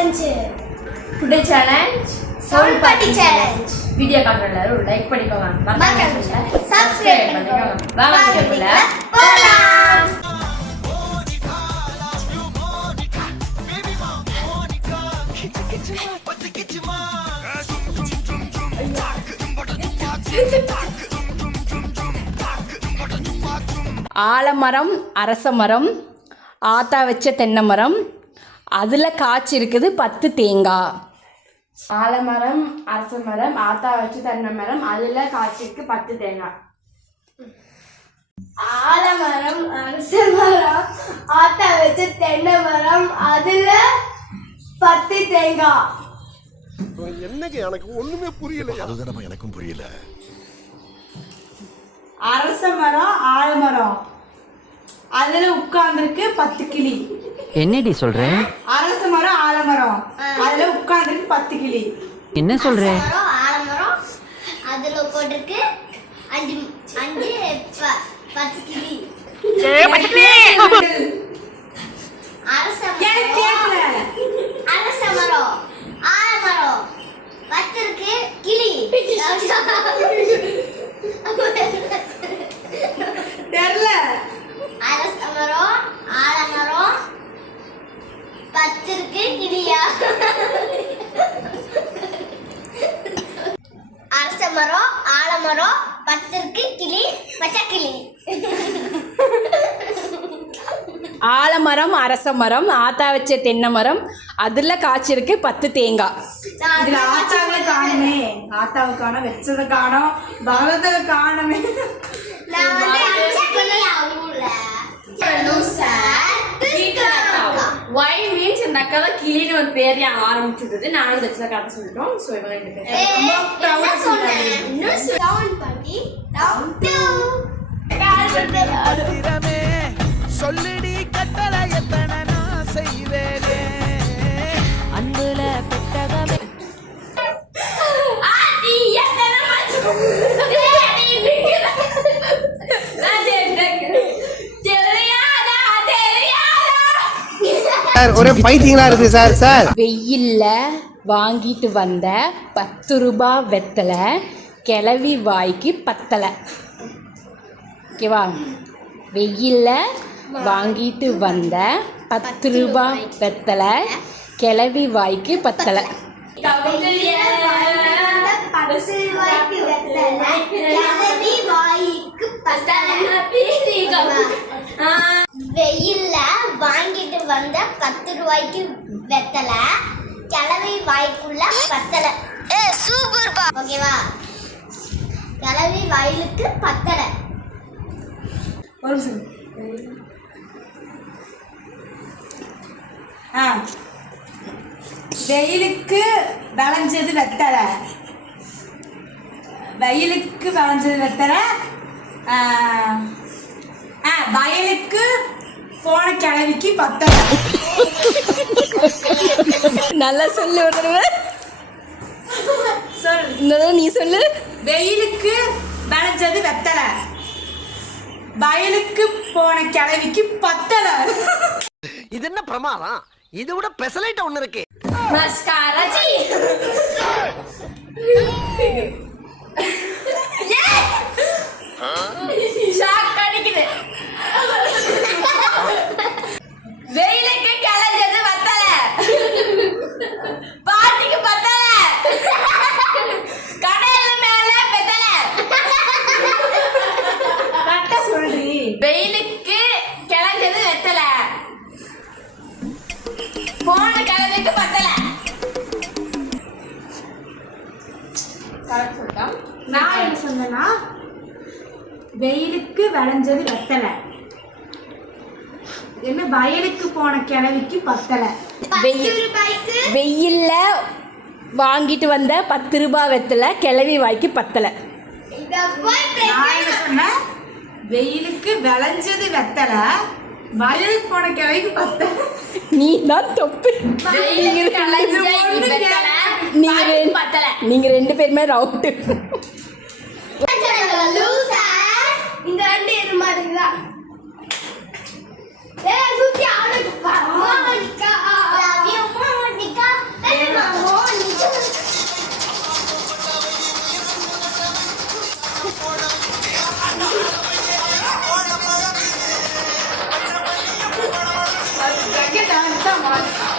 challenge. Today challenge. Sound party challenge. Video காட்டுறல ஒரு like பண்ணிக்கோங்க. மறக்காம subscribe பண்ணிக்கோங்க. வாங்க வீடியோக்குள்ள போலாம். ஆலமரம், அரசமரம், ஆத்தா வச்ச தென்னை மரம், அதில் காய்ச்சி இருக்குது 10 தேங்காய். ஆலமரம், அரசமரம், ஆத்தா வச்ச தென்னை மரம், அதில் காய்ச்சிருக்கு 10 தேங்காய். ஆலமரம், அரசமரம், ஆத்தா வச்ச தென்னை மரம், அதுல 10 தேங்காய். என்னங்க எனக்கு ஒண்ணுமே புரியல. அதுதான் எனக்கும் புரியல. அரச மரம், ஆலமரம், அதுல உட்கார்ந்துருக்கு 10 கிளி. என்னடி சொல்ற? அரச மரம், ஆலமரம், அதுல உட்கார்ந்துருக்கு 10 கிளி. என்ன சொல்ற? ஆலமரம், அதுல உட்கார்ந்துருக்கு 5 10 கிளி. அரச மரம், ஆலமரம், 10 இருக்கு கிளி. தெரியல. அரச மரம், ஆலமரம், 10 இருக்கு கிளியா? அரச மரம், ஆலமரம், 10 இருக்கு கிளி, பச்சை கிளி. ஆலமரம், அரசமரம், ஆத்தா வச்ச தென்னை மரம், அதில் காய்ச்சிருக்கு 10 தேங்காய். இதுல ஆத்தாவை காணுமே, ஆத்தாவை காணோம், வெச்சதை காணோம், பகவத்தை காணுமே. நான் வந்து பச்சை கிளி ஆகல. Why means இந்த அக்கா தான் கிளின்னு ஒரு பேர் ஆரம்பிச்சுடுது. நானும் தட்சில கரெக்டாக சொல்லிட்டோம். ஸோ இவங்க 2 பேர் சொல்லிடி கட்டளை எத்தனை நான் செய்வேனே அன்புல பெட்டகமே ஒரே பைத்தியங்களா இருக்கு சார். சார் வெயில்ல வாங்கிட்டு வந்த 10 ரூபாய் வெத்தலை கிளவி வாய்க்கு பத்தலை. ஓகேவா? வெயில்ல வாங்கிட்டு வந்த 10 ரூபாய் வெத்தலை கிளவி வாய்க்கு பத்தலை. வெயில்ல வாங்கிட்டு வந்த 10 ரூபாய்க்கு வெத்தலை கிளவி வாய்க்குள்ள பத்தலை. சூப்பர் பா. ஓகேவா? கிளவி வாயிலுக்கு பத்தலை. ஒரு நிமிஷம். வெயிலுக்கு விளைஞ்சது வெத்தலை, வெயிலுக்கு விளைஞ்சது வெத்தலை, வயலுக்கு போன கிழவிக்கு பத்தலை. நல்லா சொல்லு. ஒரு தடவை நீ சொல்லு. வெயிலுக்கு விளைஞ்சது வெத்தலை, வயலுக்கு போன கிழவிக்கு பத்தலை. இது என்ன பிரமாதம்? இது விட பெசலைட் ஒண்ணு இருக்கு. Mascara G. ஷாக் அடிக்குது. வெயிலுக்கு கிளஞ்சது பத்தலை, பாட்டிக்கு பத்தலை, கடையில மேல பெத்தலை. கரெக்டா சொல்றி. வெயிலுக்கு கிளஞ்சது வெத்தலை, போன கிழமைக்கு பத்தலை. கரெக்ட் சொல்லிட்டோம். நான் என்ன சொன்னேன்னா வெயிலுக்கு விளைஞ்சது வெத்தலை, என்ன வயலுக்கு போன கிழவிக்கு பத்தலை. வெயில்ல வாங்கிட்டு வந்த 10 ரூபாய் வெத்தலை கிளவி வாய்க்கு பத்தலை. நான் என்ன சொன்னேன்? வெயிலுக்கு விளைஞ்சது வெத்தலை, வயலுக்கு போன கிழவிக்கு பத்தலை. நீ தான் தொப்பு. நீங்க 2 பேருமே ரவுட்டு. இந்த 2 இது மாதிரி தான். மாசா